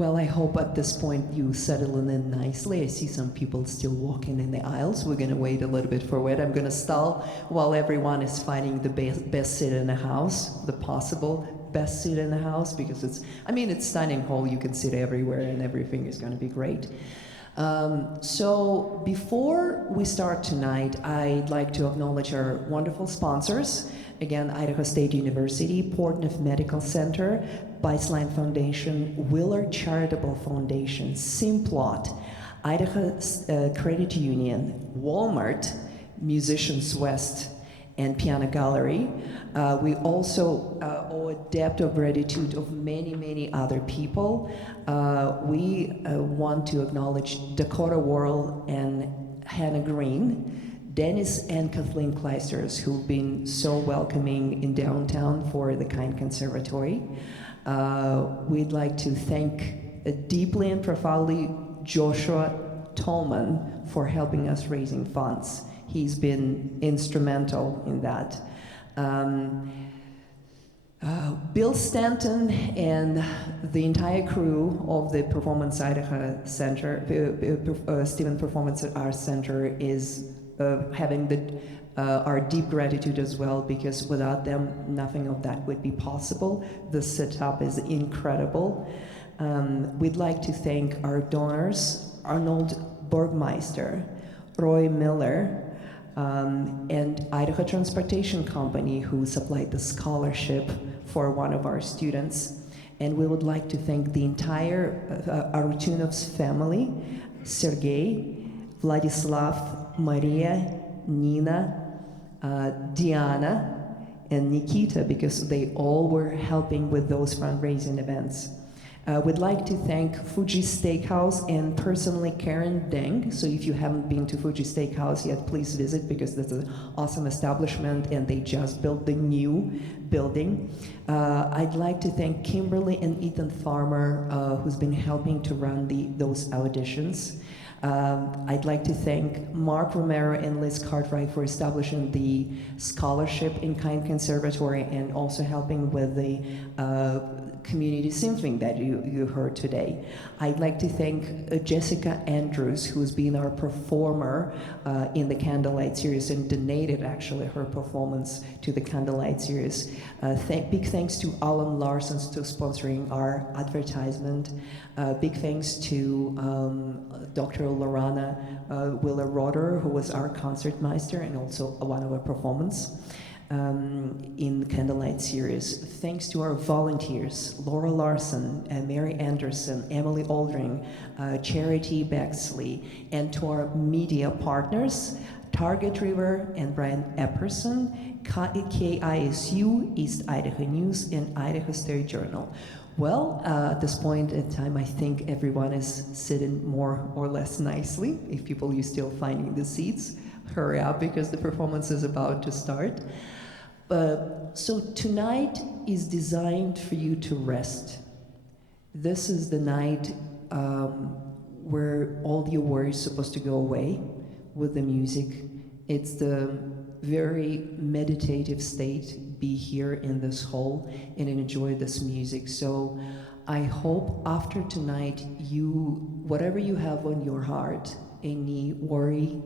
Well, I hope at this point you settle in nicely. I see some people still walking in the aisles. We're going to wait a little bit for it. I'm going to stall while everyone is finding the best seat in the house, the possible best seat in the house, because it's stunning hall. You can sit everywhere and everything is going to be great. So before we start tonight, I'd like to acknowledge our wonderful sponsors. Again, Idaho State University, Portneuf Medical Center, Baseline Foundation, Willard Charitable Foundation, Simplot, Idaho Credit Union, Walmart, Musicians West, and Piano Gallery. We also owe a debt of gratitude of many, many other people. We want to acknowledge Dakota Worrell and Hannah Green, Dennis and Kathleen Kleisters, who've been so welcoming in downtown for the Kind Conservatory. We'd like to thank deeply and profoundly Joshua Tolman for helping us raising funds. He's been instrumental in that. Bill Stanton and the entire crew of the Performance Idaho Center, Stephen Performance Arts Center, is having our deep gratitude as well, because without them, nothing of that would be possible. The setup is incredible. We'd like to thank our donors, Arnold Burgmeister, Roy Miller, and Idaho Transportation Company, who supplied the scholarship for one of our students. And we would like to thank the entire Arutunov's family, Sergei, Vladislav, Maria, Nina, Diana, and Nikita, because they all were helping with those fundraising events. We'd like to thank Fuji Steakhouse and personally Karen Deng. So if you haven't been to Fuji Steakhouse yet, please visit, because that's an awesome establishment and they just built the new building. I'd like to thank Kimberly and Ethan Farmer, who's been helping to run those auditions. I'd like to thank Mark Romero and Liz Cartwright for establishing the scholarship in Kind Conservatory and also helping with the community symphony that you heard today. I'd like to thank Jessica Andrews, who's been our performer in the Candlelight series and donated actually her performance to the Candlelight series. Big thanks to Alan Larson for sponsoring our advertisement. Big thanks to Dr. Lorana Willer-Roder, who was our concertmeister and also one of our performers in the Candlelight series. Thanks to our volunteers, Laura Larson, Mary Anderson, Emily Aldring, Charity Bexley, and to our media partners, Target River and Brian Epperson, KISU, East Idaho News, and Idaho State Journal. Well, at this point in time, I think everyone is sitting more or less nicely. If people are still finding the seats, hurry up, because the performance is about to start. So tonight is designed for you to rest. This is the night where all your worries are supposed to go away with the music. It's the very meditative state. Be here in this hall and enjoy this music. So I hope after tonight, whatever you have on your heart, any worry,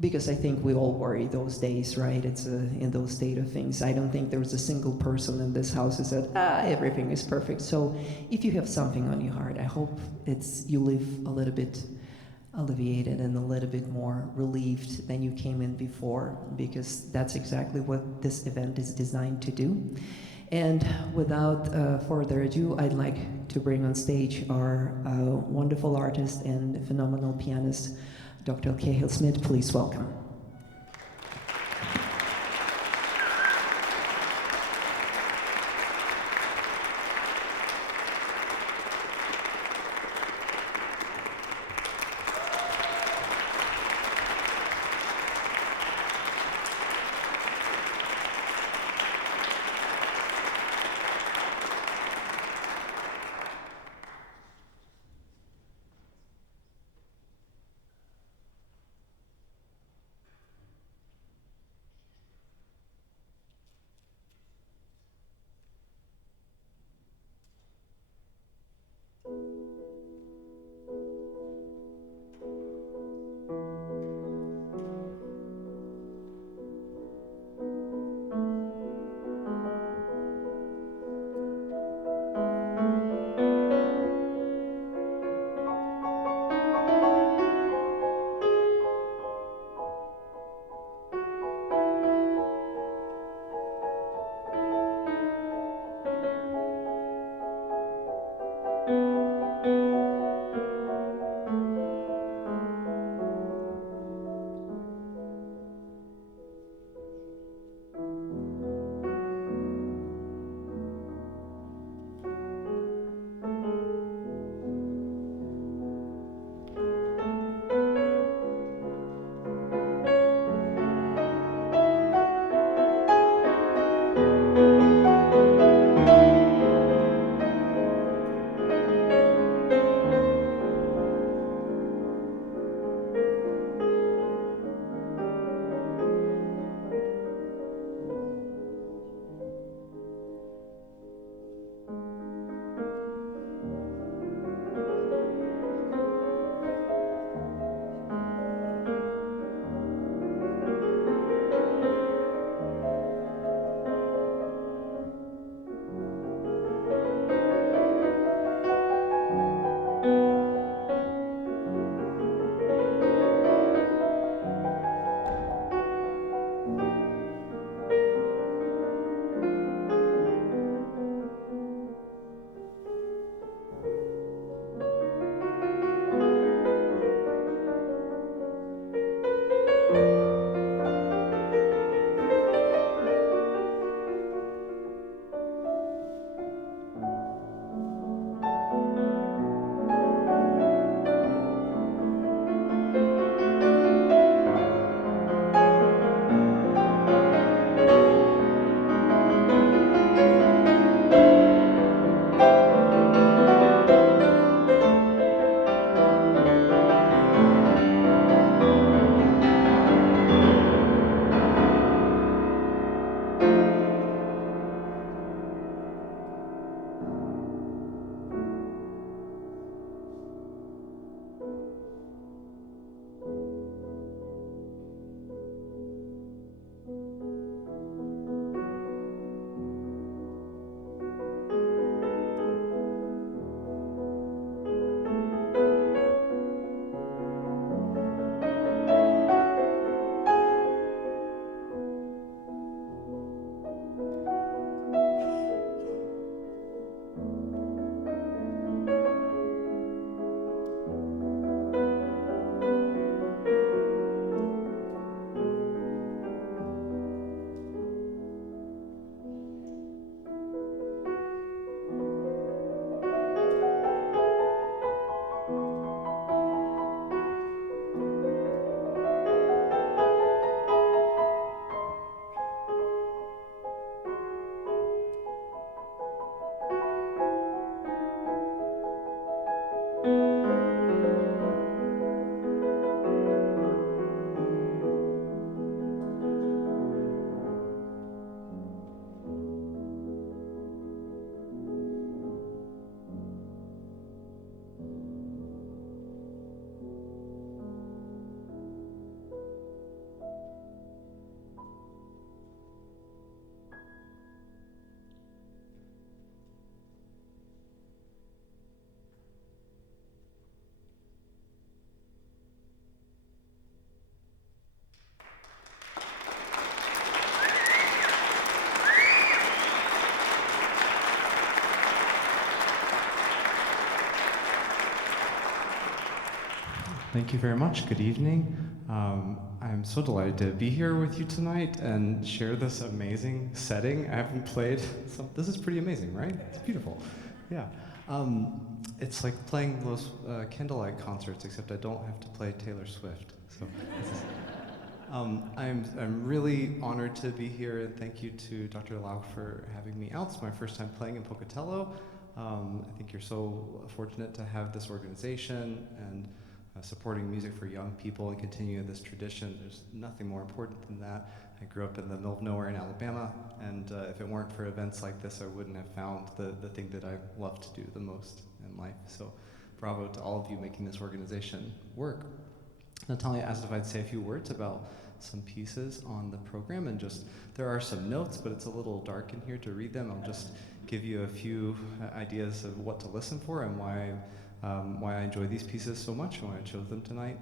because I think we all worry those days, right? It's in those state of things. I don't think there's a single person in this house who said, everything is perfect. So if you have something on your heart, I hope you live a little bit alleviated and a little bit more relieved than you came in before, because that's exactly what this event is designed to do. And without further ado, I'd like to bring on stage our wonderful artist and phenomenal pianist, Dr. Cahill Smith. Please welcome. Thank you very much. Good evening. I'm so delighted to be here with you tonight and share this amazing setting. I haven't played this is pretty amazing, right? It's beautiful. Yeah. It's like playing those Candlelight concerts, except I don't have to play Taylor Swift. So I'm really honored to be here, and thank you to Dr. Lau for having me out. It's my first time playing in Pocatello. I think you're so fortunate to have this organization and supporting music for young people and continuing this tradition. There's nothing more important than that. I grew up in the middle of nowhere in Alabama, and if it weren't for events like this, I wouldn't have found the thing that I love to do the most in life. So bravo to all of you making this organization work. Natalia asked if I'd say a few words about some pieces on the program, and just, there are some notes, but it's a little dark in here to read them. I'll just give you a few ideas of what to listen for and why I enjoy these pieces so much and why I chose them tonight.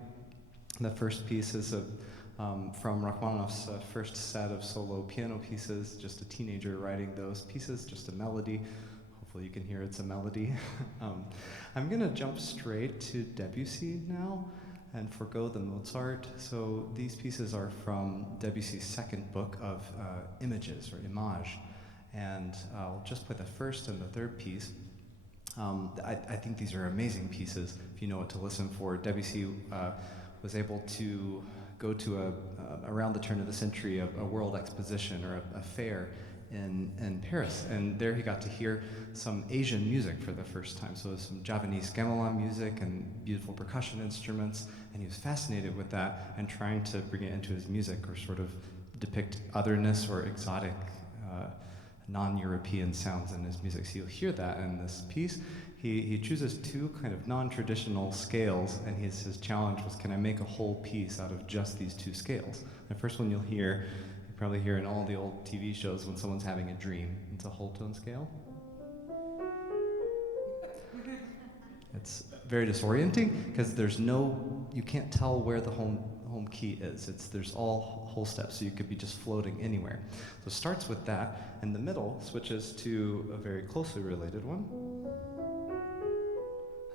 The first piece is from Rachmaninoff's first set of solo piano pieces, just a teenager writing those pieces, just a melody. Hopefully you can hear it's a melody. I'm gonna jump straight to Debussy now and forgo the Mozart. So these pieces are from Debussy's second book of images, or Images. And I'll just play the first and the third piece. I think these are amazing pieces if you know what to listen for. Debussy was able to go to around the turn of the century, a world exposition or a fair in Paris, and there he got to hear some Asian music for the first time. So some Javanese gamelan music and beautiful percussion instruments, and he was fascinated with that and trying to bring it into his music, or sort of depict otherness or exotic non-European sounds in his music. So you'll hear that in this piece. He chooses two kind of non-traditional scales, and his challenge was, can I make a whole piece out of just these two scales? The first one you probably hear in all the old TV shows when someone's having a dream. It's a whole tone scale. It's very disorienting because you can't tell where the home key is. There's all whole steps, so you could be just floating anywhere. So it starts with that, and the middle switches to a very closely related one,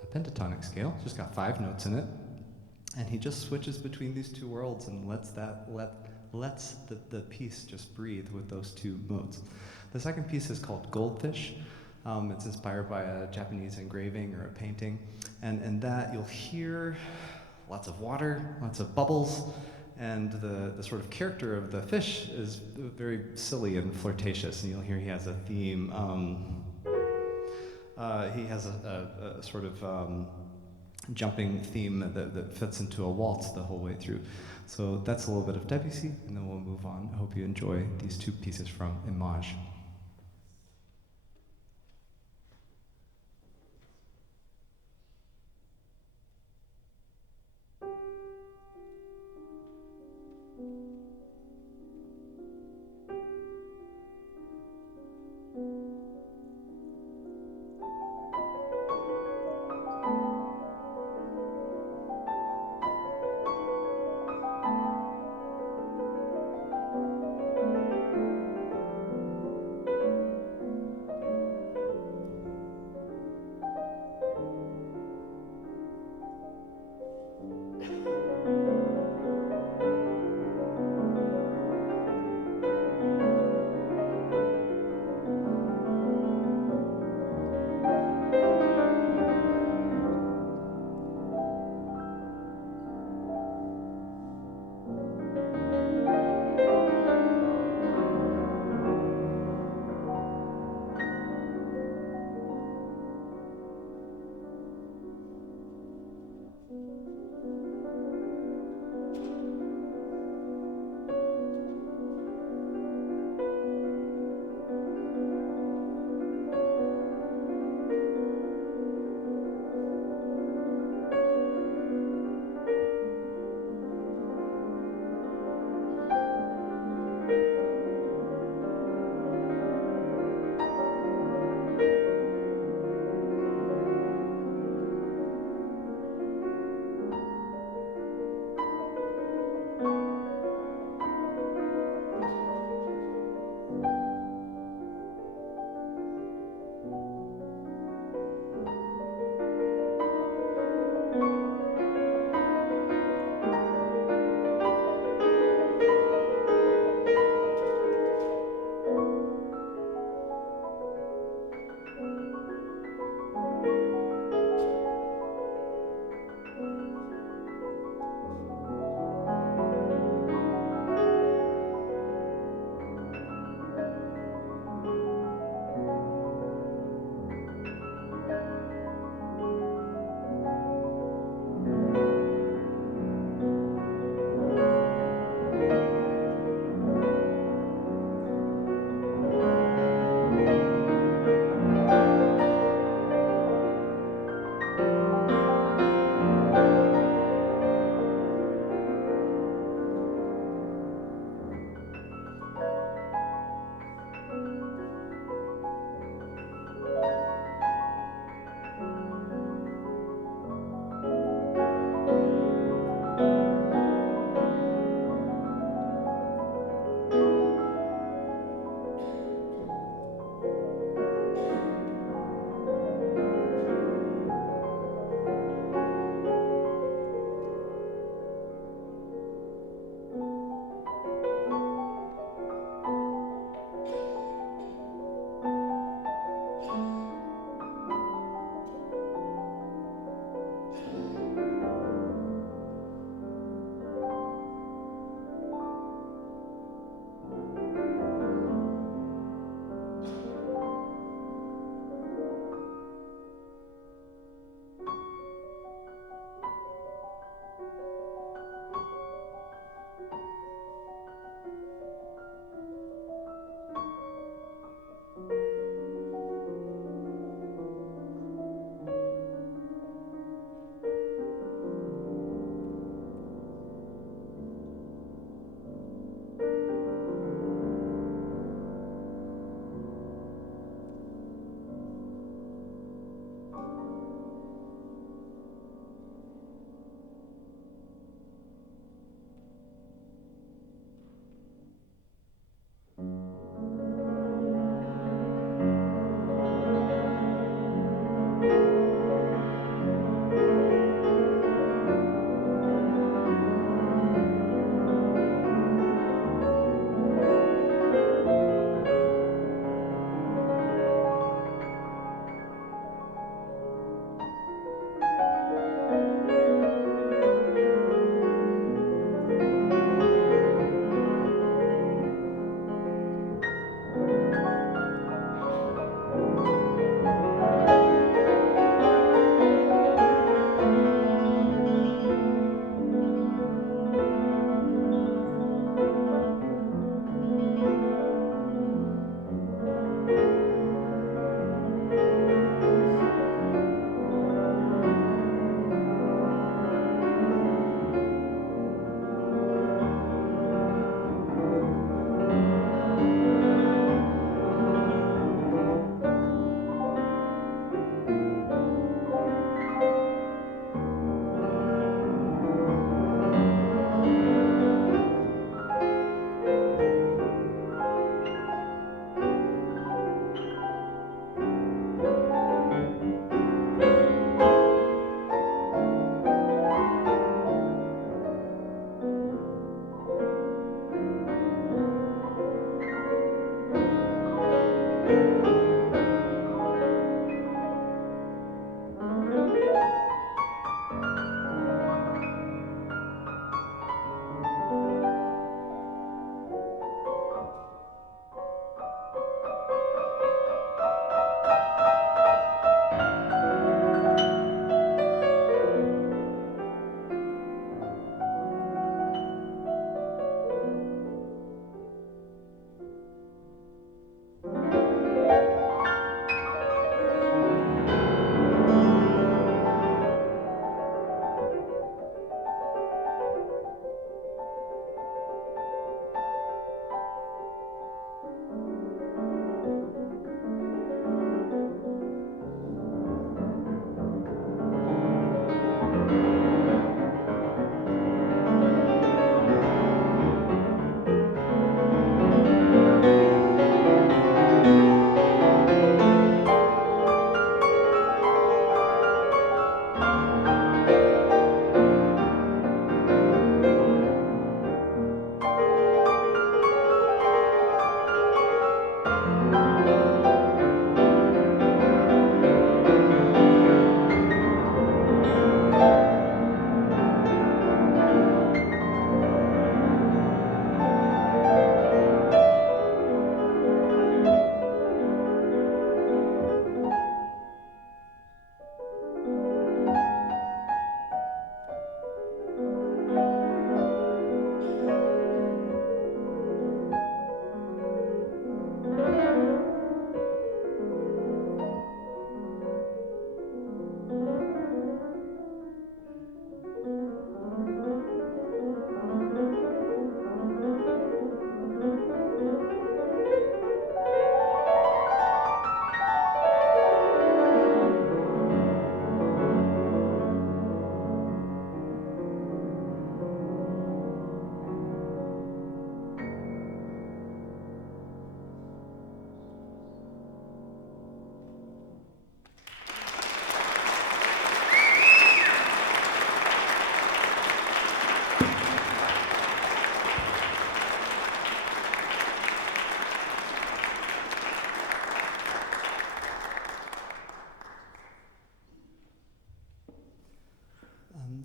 a pentatonic scale. It's just got 5 notes in it, and he just switches between these two worlds and lets the piece just breathe with those two modes. The second piece is called Goldfish. It's inspired by a Japanese engraving or a painting, and in that you'll hear lots of water, lots of bubbles, and the sort of character of the fish is very silly and flirtatious, and you'll hear he has a theme. He has a sort of jumping theme that fits into a waltz the whole way through. So that's a little bit of Debussy, and then we'll move on. I hope you enjoy these two pieces from Images.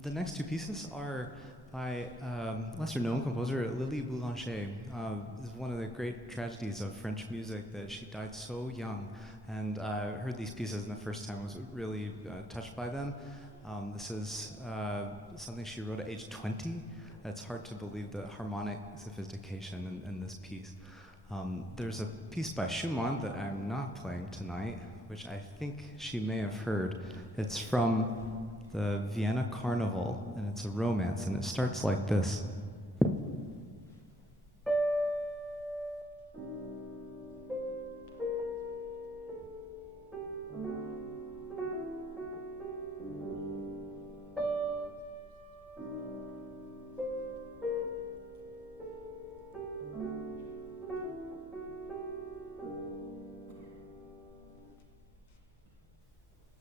The next two pieces are by lesser-known composer Lily Boulanger. This is one of the great tragedies of French music that she died so young, and I heard these pieces, and the first time I was really touched by them. This is something she wrote at age 20. It's hard to believe the harmonic sophistication in this piece. There's a piece by Schumann that I'm not playing tonight, which I think she may have heard. It's from the Vienna Carnival, and it's a romance, and it starts like this.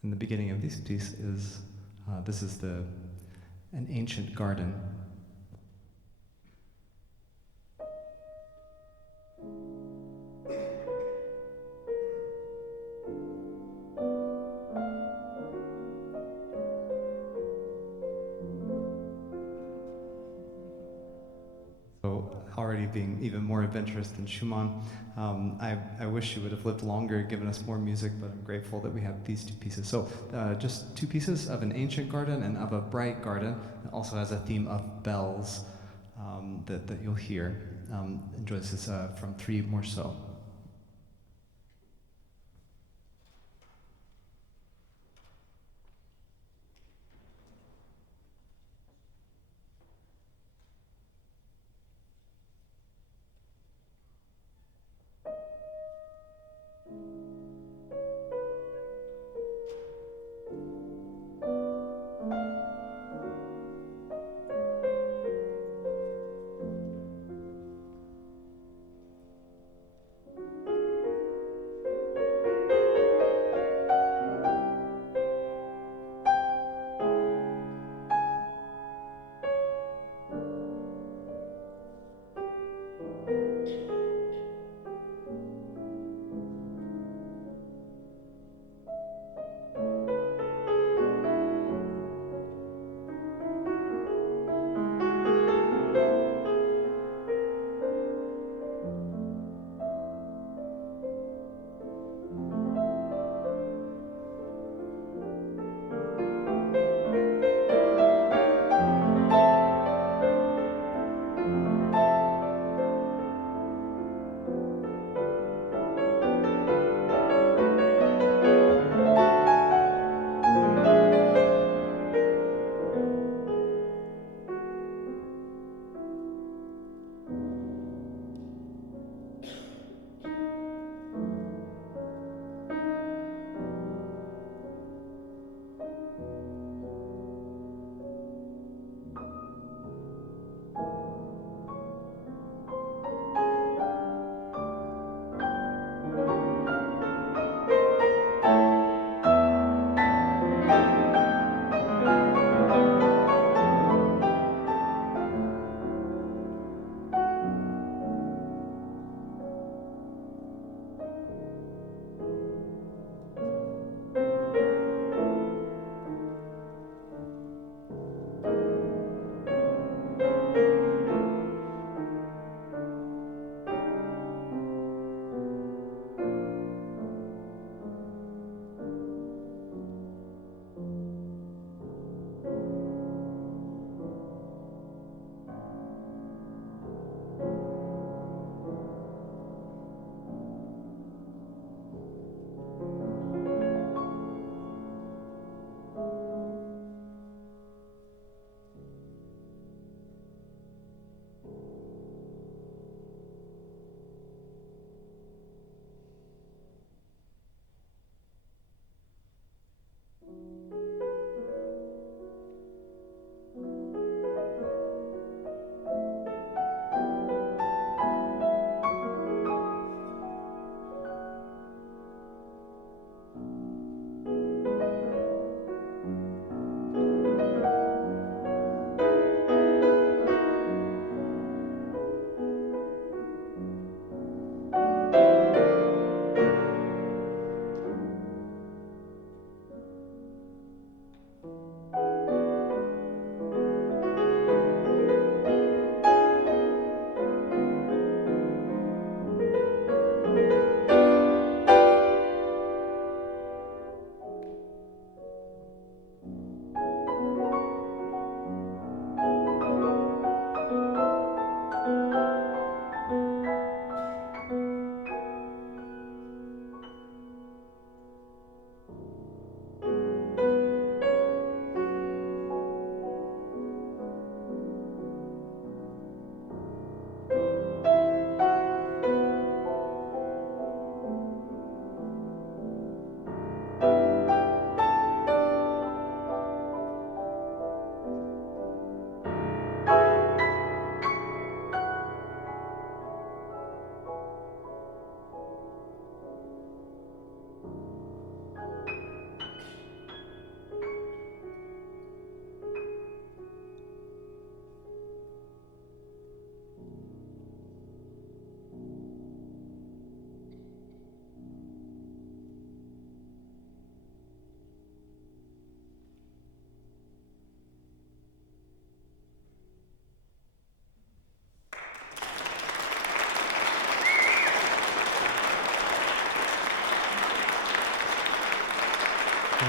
And the beginning of this piece is, this is an ancient garden. So already being even more adventurous than Schumann. I wish she would have lived longer, given us more music, but I'm grateful that we have these two pieces. So just two pieces of an ancient garden and of a bright garden. It also has a theme of bells that you'll hear. Enjoy this. Is from 3 Morceaux.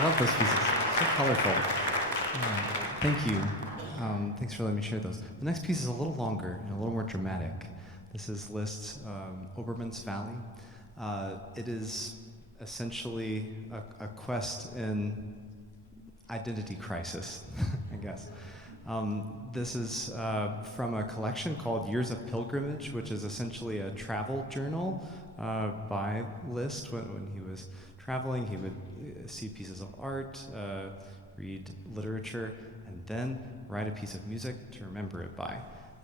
love those pieces. So colorful. Thank you. Thanks for letting me share those. The next piece is a little longer and a little more dramatic. This is Liszt's Obermann's Valley. It is essentially a quest in identity crisis, I guess. This is from a collection called Years of Pilgrimage, which is essentially a travel journal by Liszt. When he was traveling, he would see pieces of art, read literature, and then write a piece of music to remember it by.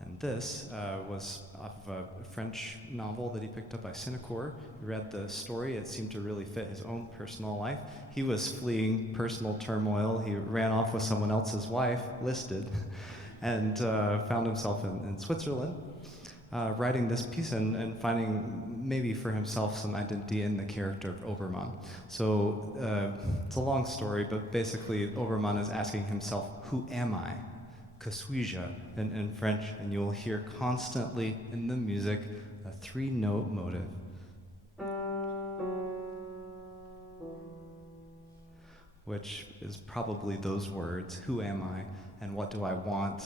And this was off of a French novel that he picked up by Sinecourt. He read the story. It seemed to really fit his own personal life. He was fleeing personal turmoil. He ran off with someone else's wife, listed, and found himself in Switzerland, writing this piece and finding maybe for himself some identity in the character of Obermann. So it's a long story, but basically Obermann is asking himself, who am I? Que suis-je in French, and you'll hear constantly in the music a three-note motive. Which is probably those words, who am I and what do I want?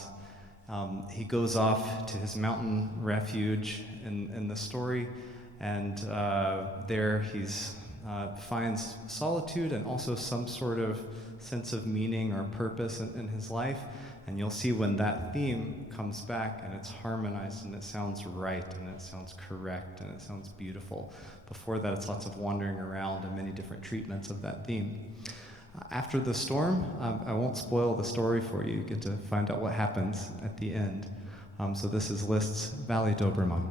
He goes off to his mountain refuge in the story, and there he's finds solitude and also some sort of sense of meaning or purpose in his life. And you'll see when that theme comes back and it's harmonized and it sounds right and it sounds correct and it sounds beautiful. Before that, it's lots of wandering around and many different treatments of that theme. After the storm, I won't spoil the story for you. You get to find out what happens at the end. So this is Liszt's Valley d'Obermann.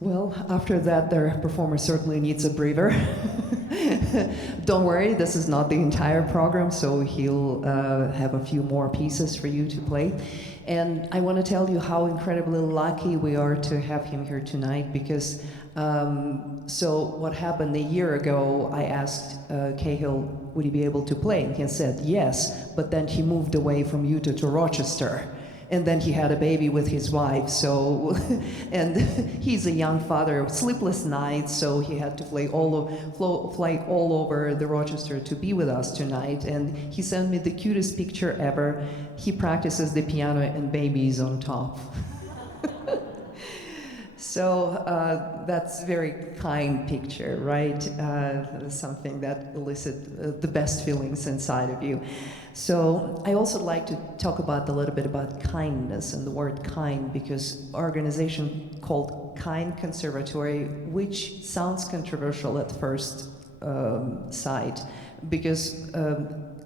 Well, after that, their performer certainly needs a breather. Don't worry, this is not the entire program, so he'll have a few more pieces for you to play. And I want to tell you how incredibly lucky we are to have him here tonight because so what happened a year ago, I asked Cahill, would he be able to play? And he said yes, but then he moved away from Utah to Rochester. And then he had a baby with his wife, so, and he's a young father of sleepless nights, so he had to fly all over the Rochester to be with us tonight. And he sent me the cutest picture ever. He practices the piano and babies on top. So that's a very kind picture, right? Something that elicits the best feelings inside of you. So I also like to talk about a little bit about kindness and the word kind because organization called Kind Conservatory, which sounds controversial at first sight, because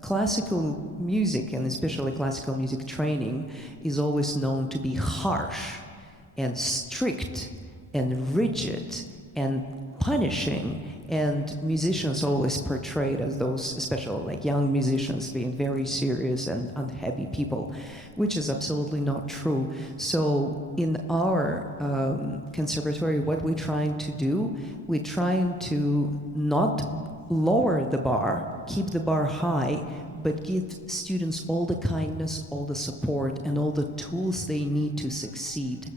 classical music and especially classical music training is always known to be harsh and strict and rigid and punishing, and musicians always portrayed as those, especially like young musicians, being very serious and unhappy people, which is absolutely not true. So in our conservatory, what we're trying to do, we're trying to not lower the bar, keep the bar high, but give students all the kindness, all the support, and all the tools they need to succeed,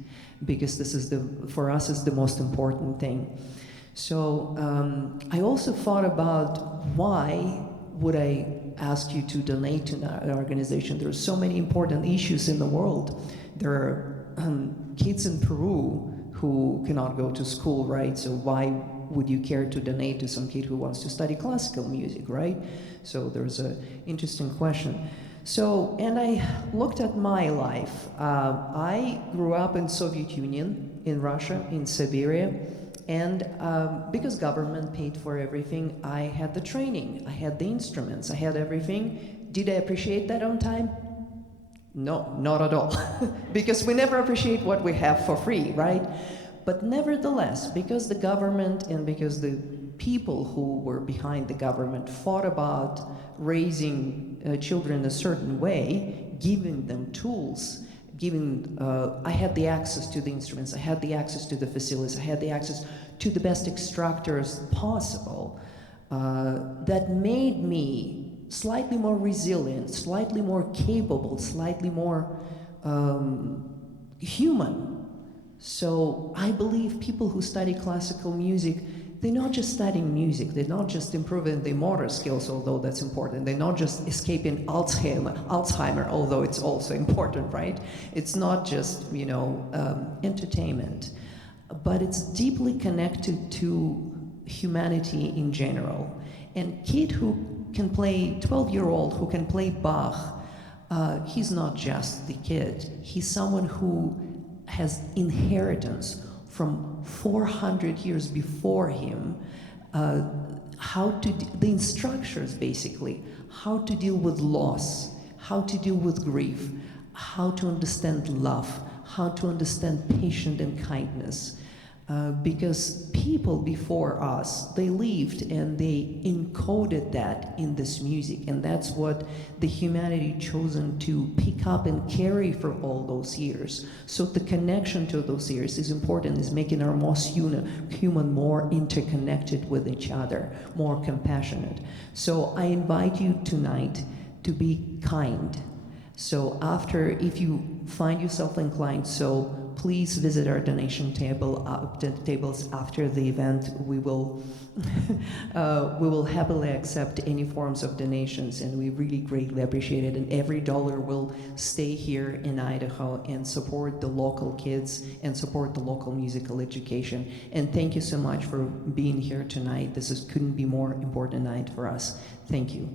because this is for us is the most important thing. So I also thought about why would I ask you to donate to an organization? There are so many important issues in the world. There are kids in Peru who cannot go to school, right? So why would you care to donate to some kid who wants to study classical music, right? So there's an interesting question. So, and I looked at my life. I grew up in Soviet Union, in Russia, in Siberia, and because government paid for everything, I had the training, I had the instruments, I had everything. Did I appreciate that on time? No, not at all. Because we never appreciate what we have for free, right? But nevertheless, because the government and because the people who were behind the government thought about raising children a certain way, giving them tools, I had the access to the instruments, I had the access to the facilities, I had the access to the best extractors possible. That made me slightly more resilient, slightly more capable, slightly more human. So I believe people who study classical music, they're not just studying music, they're not just improving their motor skills, although that's important. They're not just escaping Alzheimer, although it's also important, right? It's not just, entertainment, but it's deeply connected to humanity in general. And kid who can play, 12-year-old who can play Bach, he's not just the kid, he's someone who has inheritance from 400 years before him, the instructions basically, how to deal with loss, how to deal with grief, how to understand love, how to understand patience and kindness. Because people before us, they lived and they encoded that in this music, and that's what the humanity chosen to pick up and carry for all those years. So the connection to those years is important, is making our most human more interconnected with each other, more compassionate. So I invite you tonight to be kind. So if you find yourself inclined, so please visit our donation tables after the event. We will happily accept any forms of donations, and we really greatly appreciate it. And every dollar will stay here in Idaho and support the local kids and support the local musical education. And thank you so much for being here tonight. Couldn't be more important night for us. Thank you.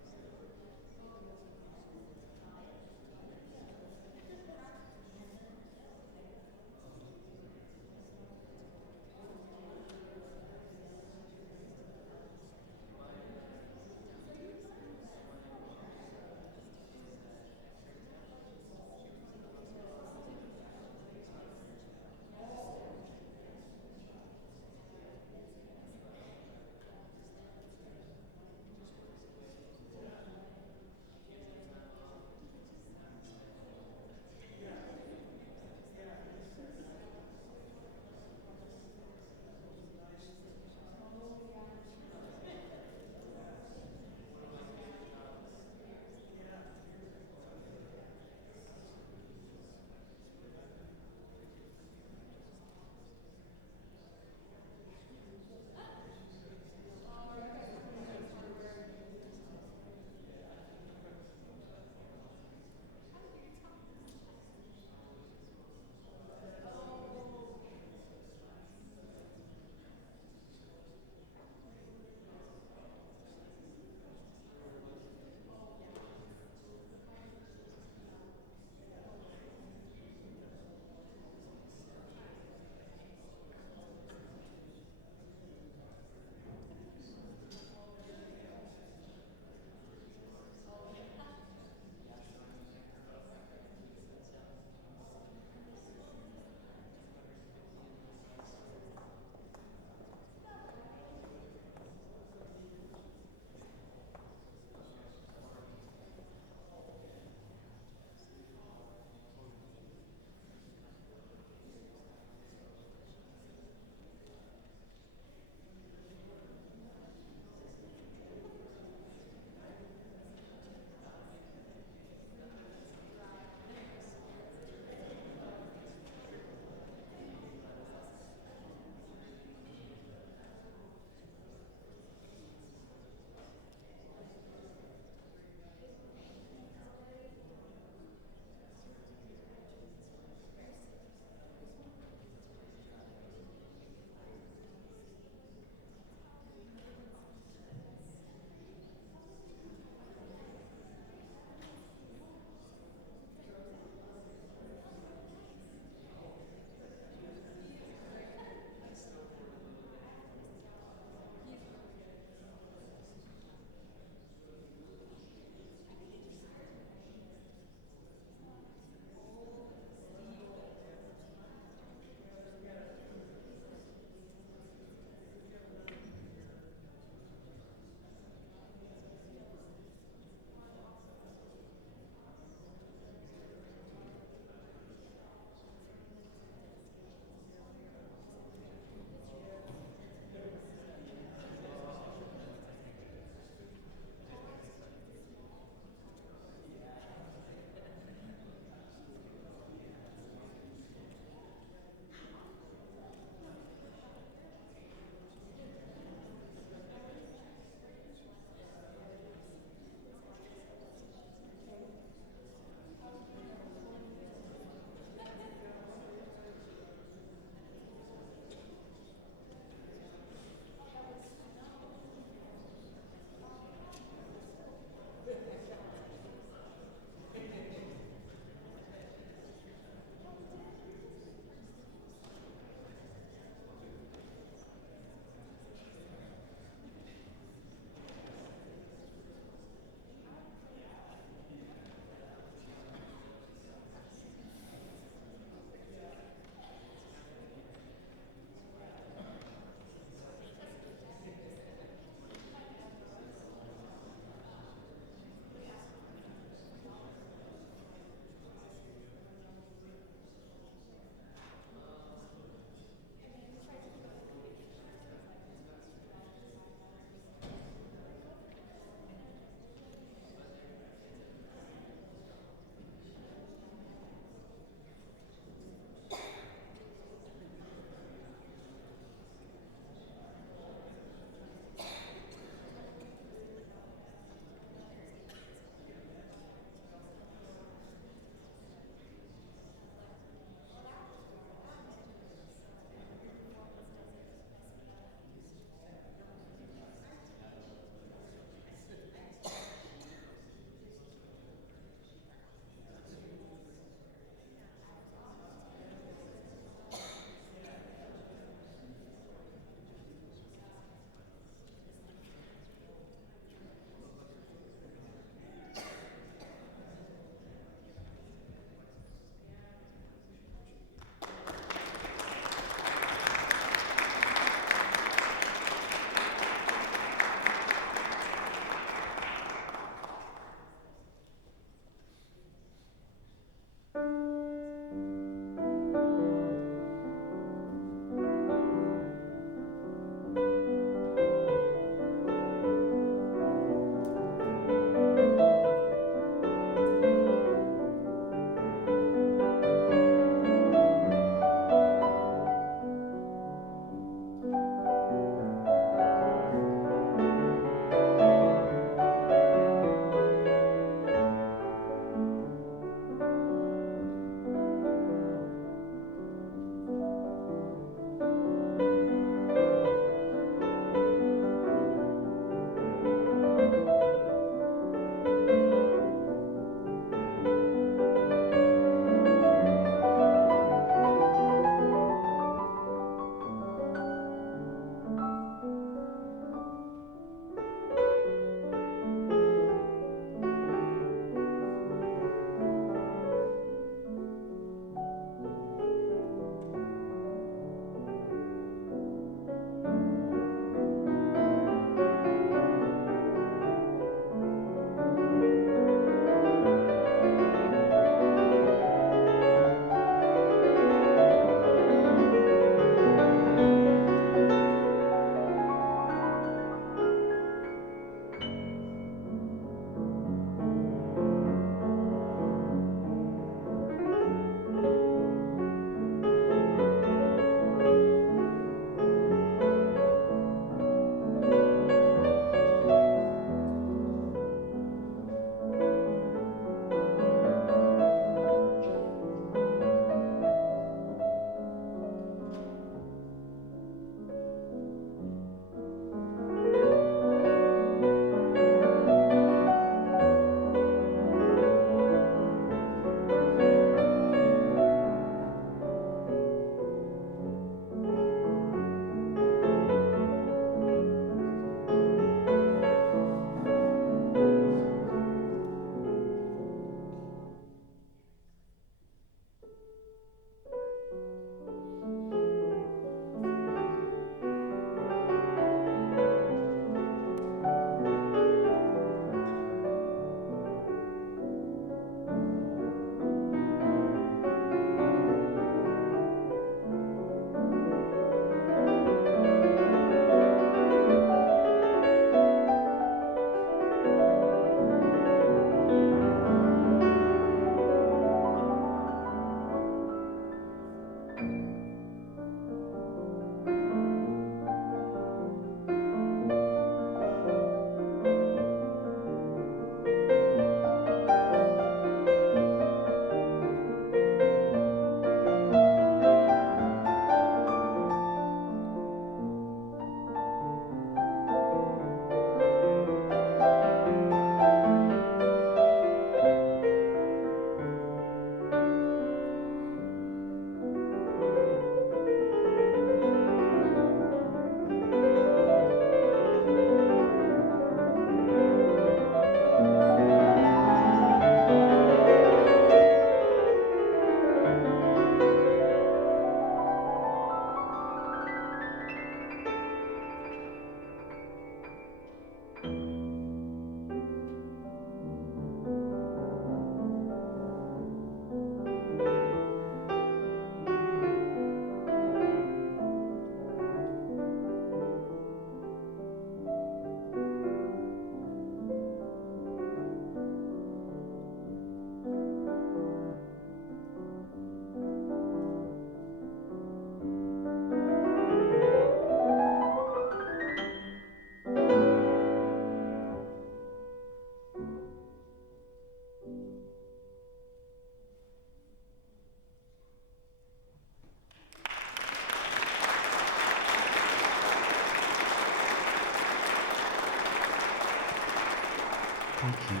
Thank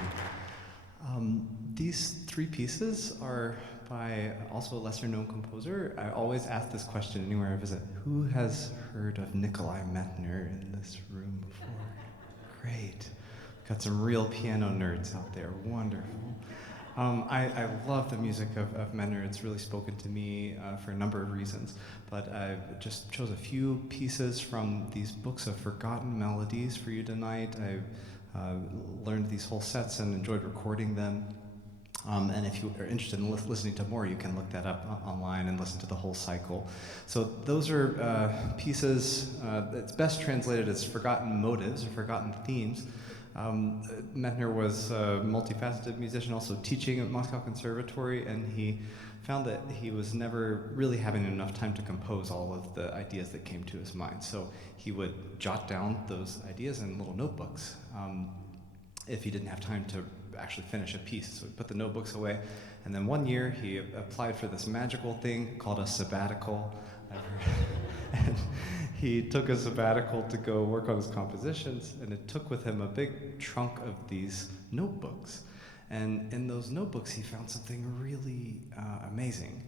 you. These three pieces are by also a lesser-known composer. I always ask this question anywhere I visit. Who has heard of Nikolai Methner in this room before? Great. Got some real piano nerds out there. Wonderful. I love the music of Methner. It's really spoken to me for a number of reasons. But I just chose a few pieces from these books of forgotten melodies for you tonight. I learned these whole sets and enjoyed recording them. And if you are interested in listening to more, you can look that up online and listen to the whole cycle. So those are pieces, it's best translated as forgotten motives or forgotten themes. Methner was a multifaceted musician, also teaching at Moscow Conservatory, and he found that he was never really having enough time to compose all of the ideas that came to his mind. So he would jot down those ideas in little notebooks if he didn't have time to actually finish a piece. So he put the notebooks away, and then one year he applied for this magical thing called a sabbatical. And he took a sabbatical to go work on his compositions, and it took with him a big trunk of these notebooks. And in those notebooks, he found something really amazing,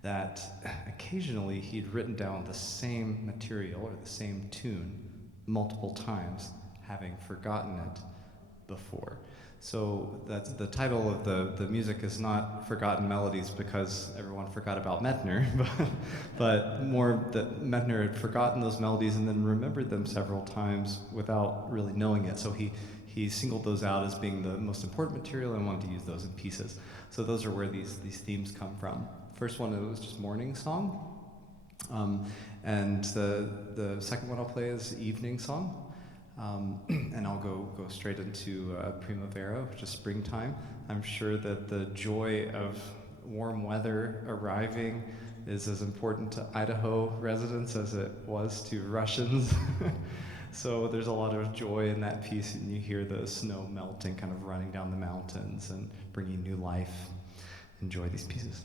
that occasionally he'd written down the same material or the same tune multiple times, having forgotten it before. So that's the title of the music is not Forgotten Melodies because everyone forgot about Methner, but more that Methner had forgotten those melodies and then remembered them several times without really knowing it. So he singled those out as being the most important material and wanted to use those in pieces. So those are where these themes come from. First one, it was just Morning Song. And the second one I'll play is Evening Song. And I'll go straight into Primavera, which is springtime. I'm sure that the joy of warm weather arriving is as important to Idaho residents as it was to Russians. So there's a lot of joy in that piece, and you hear the snow melting, kind of running down the mountains and bringing new life. Enjoy these pieces.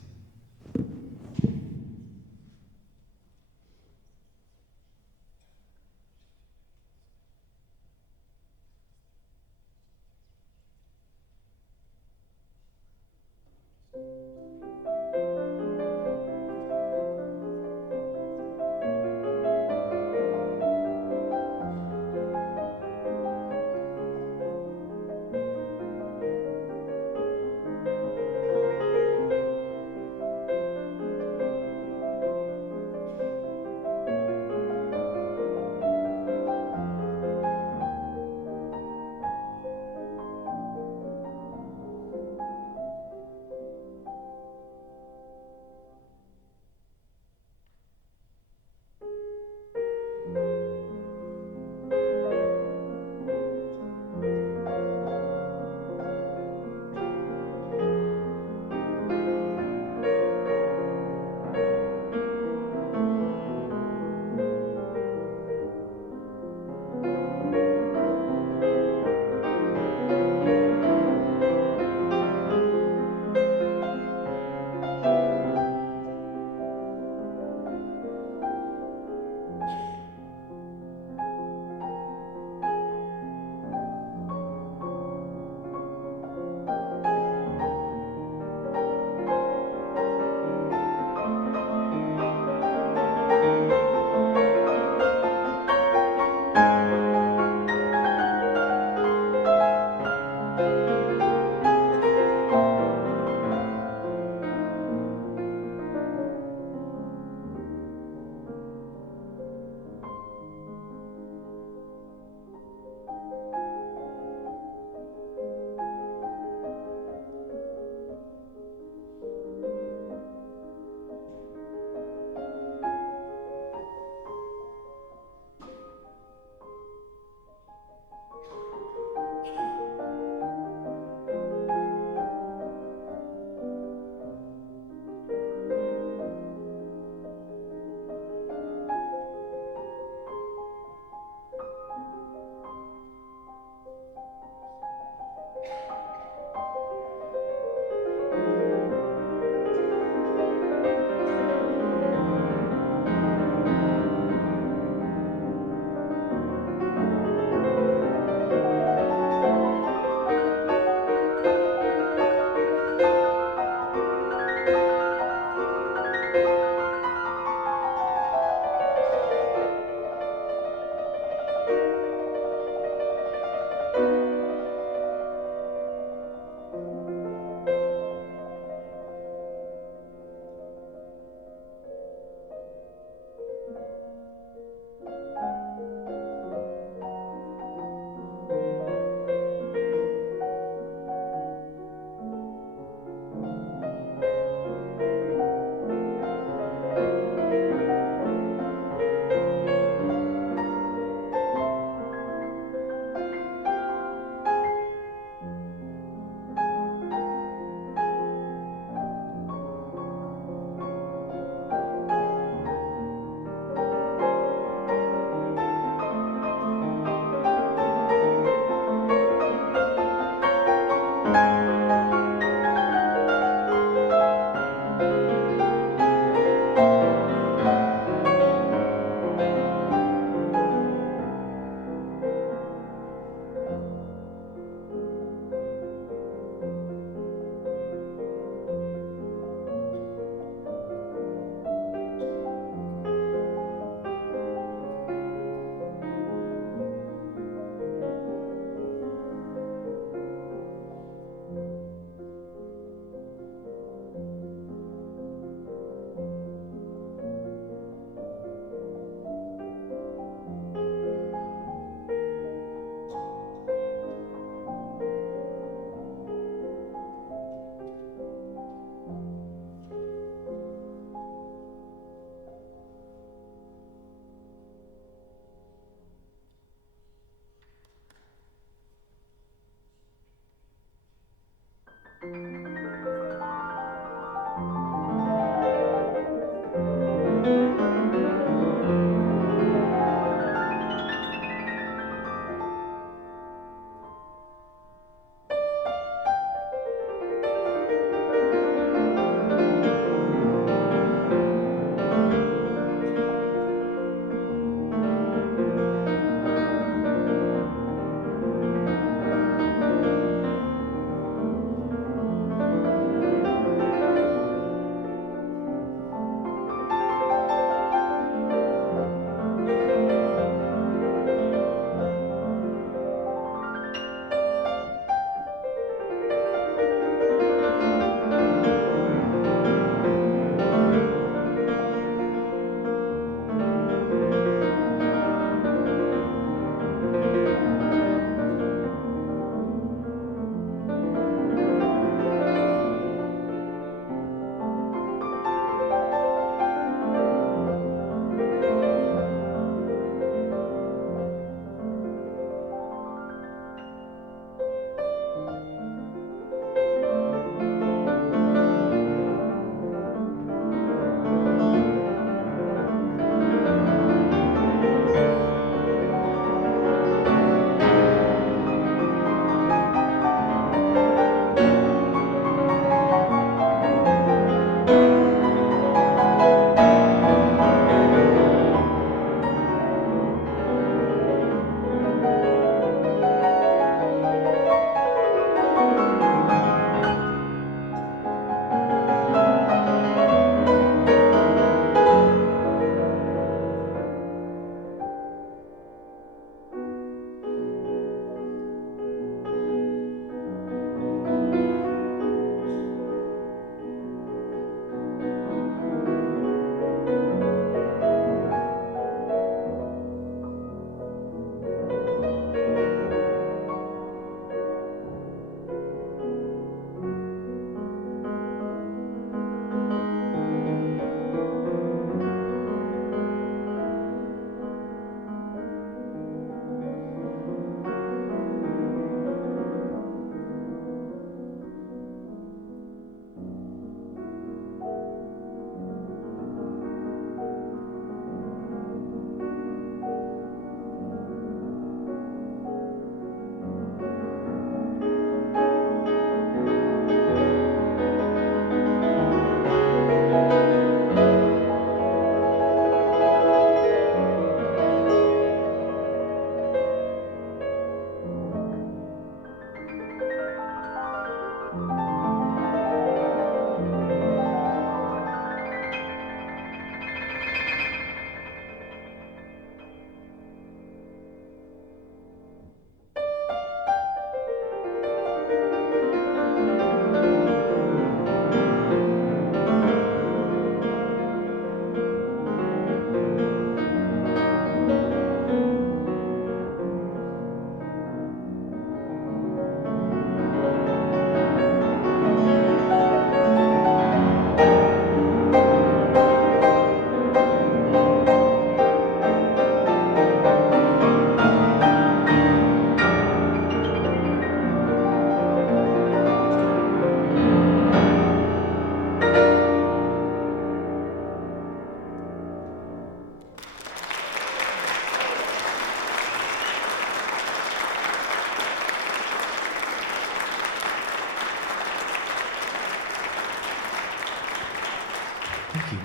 you.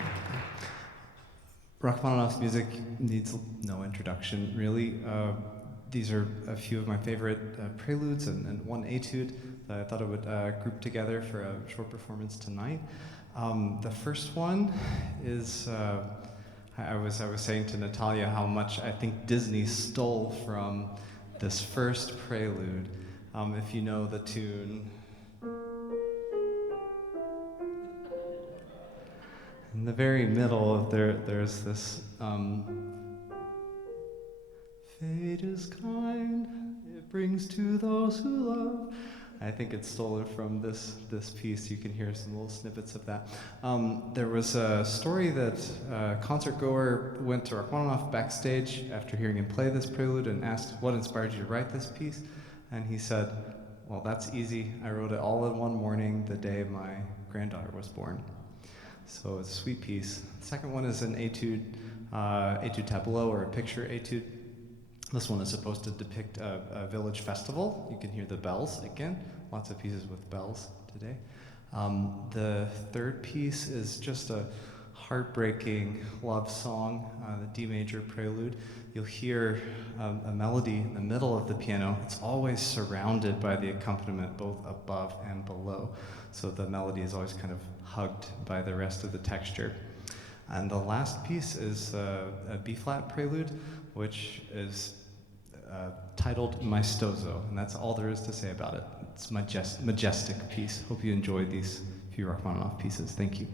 Rachmaninoff's music needs no introduction, really. These are a few of my favorite preludes and one etude that I thought I would group together for a short performance tonight. The first one is, I was saying to Natalia how much I think Disney stole from this first prelude. If you know the tune. In the very middle, there's this fate is kind, it brings to those who love. I think it's stolen from this piece. You can hear some little snippets of that. There was a story that a concert goer went to Rachmaninoff backstage after hearing him play this prelude and asked, what inspired you to write this piece? And he said, well, that's easy. I wrote it all in one morning, the day my granddaughter was born. So it's a sweet piece. The second one is an etude, etude tableau, or a picture etude. This one is supposed to depict a village festival. You can hear the bells again. Lots of pieces with bells today. The third piece is just a heartbreaking love song, the D major prelude. You'll hear a melody in the middle of the piano. It's always surrounded by the accompaniment, both above and below. So the melody is always kind of hugged by the rest of the texture. And the last piece is a B-flat prelude, which is titled Maestoso, and that's all there is to say about it. It's a majestic piece. Hope you enjoy these few Rachmaninoff pieces. Thank you.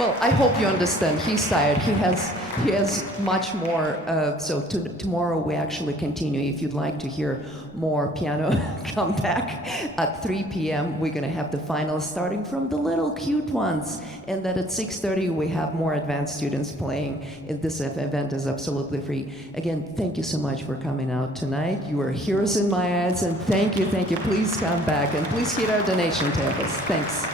Well, I hope you understand. He's tired. He has much more. So tomorrow we actually continue. If you'd like to hear more piano, come back at 3 p.m. We're gonna have the finals starting from the little cute ones, and then at 6:30 we have more advanced students playing. And this event is absolutely free. Again, thank you so much for coming out tonight. You are heroes in my eyes, and thank you. Please come back and please hit our donation tables. Thanks.